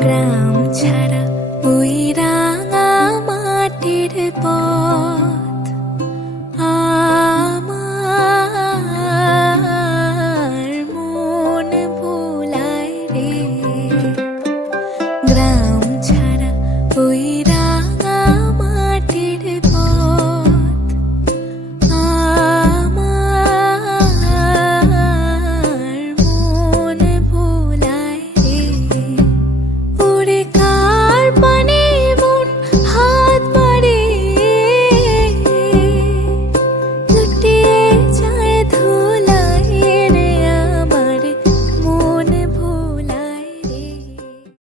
গ্রাম ছাড়া